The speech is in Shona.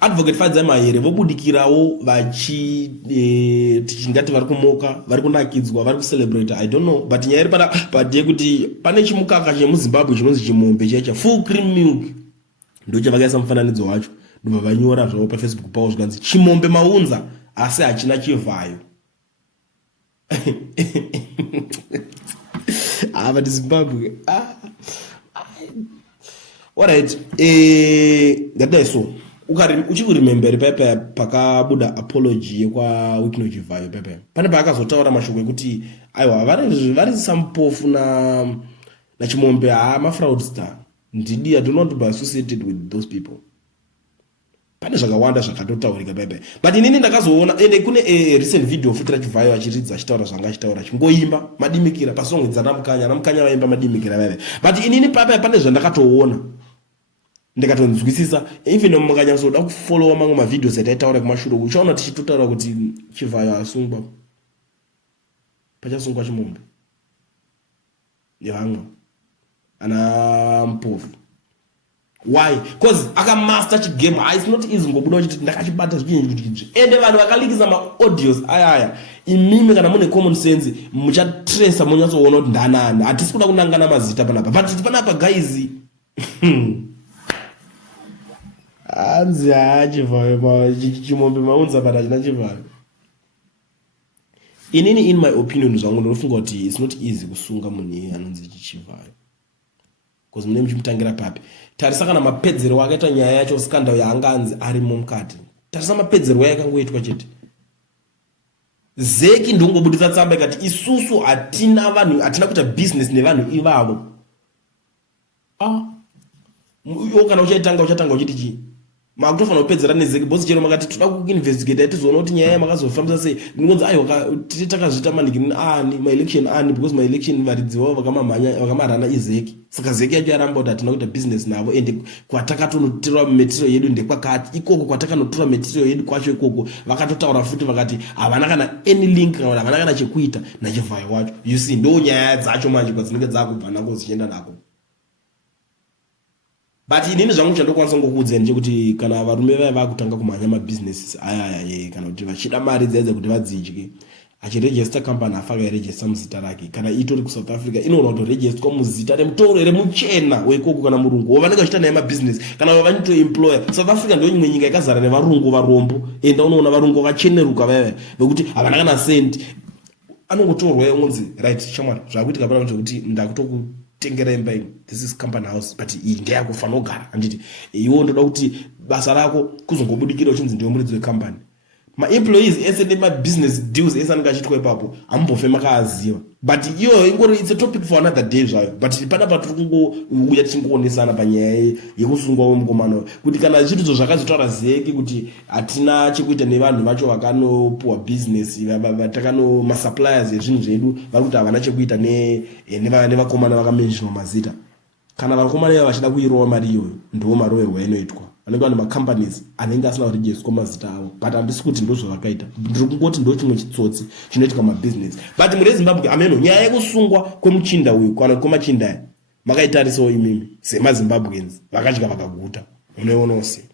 advocate Fadzama here vobudikirawo tingati vari kumoka, vari kunakidzwa, vari kucelebrate, I don't know, but nyaya iri padye kuti pane chimukaka chemuZimbabwe chinonzi chimombe checha full cream milk ndo chavakaisa mufananidzo wacho ndobva vanyora zvavo paFacebook pavo zvikanzi chimombe maunza asi hachina chivhayo. But Zimbabwe alright, that so uchikurememberi pepe pakabuda apology kwa Wikino Chivhayo pepe pane paakazotaura mashoko ekuti aiwa vari sampofu na chimombe mafraudster ndidi I do not be associated with those people. Pane zvakawanda zvakatotaurika pepe, but inini ndakazoona ende kune recent video futi Chivhayo achiridza achitaura zvanga achitaura chingoimba madimikira pasongwe dzanamukanya vaimba madimikira pepe, but inini pepe pane zvandakatoona ndikatonzwisisa even mukanyatsoda kufollowa mamwe mavideos ataitaura kumashure uchaona tichitotaura kuti Chivhayo asungwa pachasungwa chimombe nevamwe ana mpofu. Why? Because akamaster chigame it's not easy ngobuda uchiti ndakachibata zvichinji ende vanhu vakalikiza maaudios aya imimi kana mune common sense muchatrace munyatsoona kuti ndanani hatisi kuda kunangana mazita panapa but panapa guys anzi Chivhayo chimombe maunza pana china Chivhayo. Inini in my opinion zvangu ndinofunga kuti it's not easy kusunga munhu anonzi Chivhayo because mune muchimutangira papi. Tarisa kana mapedzero wakaita nyaya yacho scandal yaanganzi arimo mukati. Tarisa mapedzero yakangoitwa chete. Zeki ndongobudisa tsamba ikati isusu hatina vanhu hatina kuita business nevanhu ivavo. Uyo kana uchatanga uchiti chi makutofana kupedzera nezeki bosi chero makati toda kuinvestigate tizoona kuti nyaya makazofambisa sei ndingonzi aiwa takazvita manigini my election because my election varidziwa vakamarana izeki saka zeki yacho yaramba kuti hatina kuita business navo ende kwatakatonotora material yedu ndekwakati ikoko kwatakanotora material yedu kwacho ikoko vakatotaura futi vakati havana kana any link kana havana kana chekuita naChivhayo wacho. You see ndo nyaya dzacho manje kwadzinenge dzakubva nako zichienda nako. But inini zvangu chandokwanisa ngokuudzeni chekuti kana varume vaya vakutanga kumhanya mabusinesses aya kana kuti vachida mari dzedze kuti vadzidye achiregister company afaka iregister muzita rake kana itori kuSouth Africa inoona kuti register kwa muzita remutoro remuchena wekoko kana murungu wovanenge vachita naye mabusiness kana vanito employer. South Africa ndio imwe nyika yakazara nevarungu varombo enda unoona varungu vakacheneruka vaya vekuti havana kana senti anongotorwa unzi right shamwari zvakuitika pana kuti ndakutoku tengera imba this is company house but ndeyakufana kugara anditi iwo ndoda kuti basa rako kuzongobudikira uchinzi ndiwe muridzi wecompany. Ma-employees ese nema-business deals ese anenge achitwa ipapo hambofe makaaziva but iyo ingori it's a topic for another day zvayo but panapa tiri kungouya tichingoonesana panyaya yekusungwa wemukomana kuti kana zvinhu zvakazotaura zeki kuti hatina chekuita nevanhu vacho vakanopuwa business vatakano masuppliers ezvinhu zvedu vari kuti havana chekuita nevakomana vakamenshonwa mazita kana vakomana iva vachida kuirowa mari iyoyo ndiwo maroverwa inoitwa vanenge vane macompanies anenge asina kuregistrwa mazita avo but handisi kuti ndo zvavakaita ndiri kungoti ndo chimwe chitsotsi chinoitika mabusiness but muri Zimbabwe ameno nyaya yekusungwa kwemuchinda uyu kana kwemachinda aya makaitarisawo imimi semaZimbabweans vakadya vakaguta unoiona sei.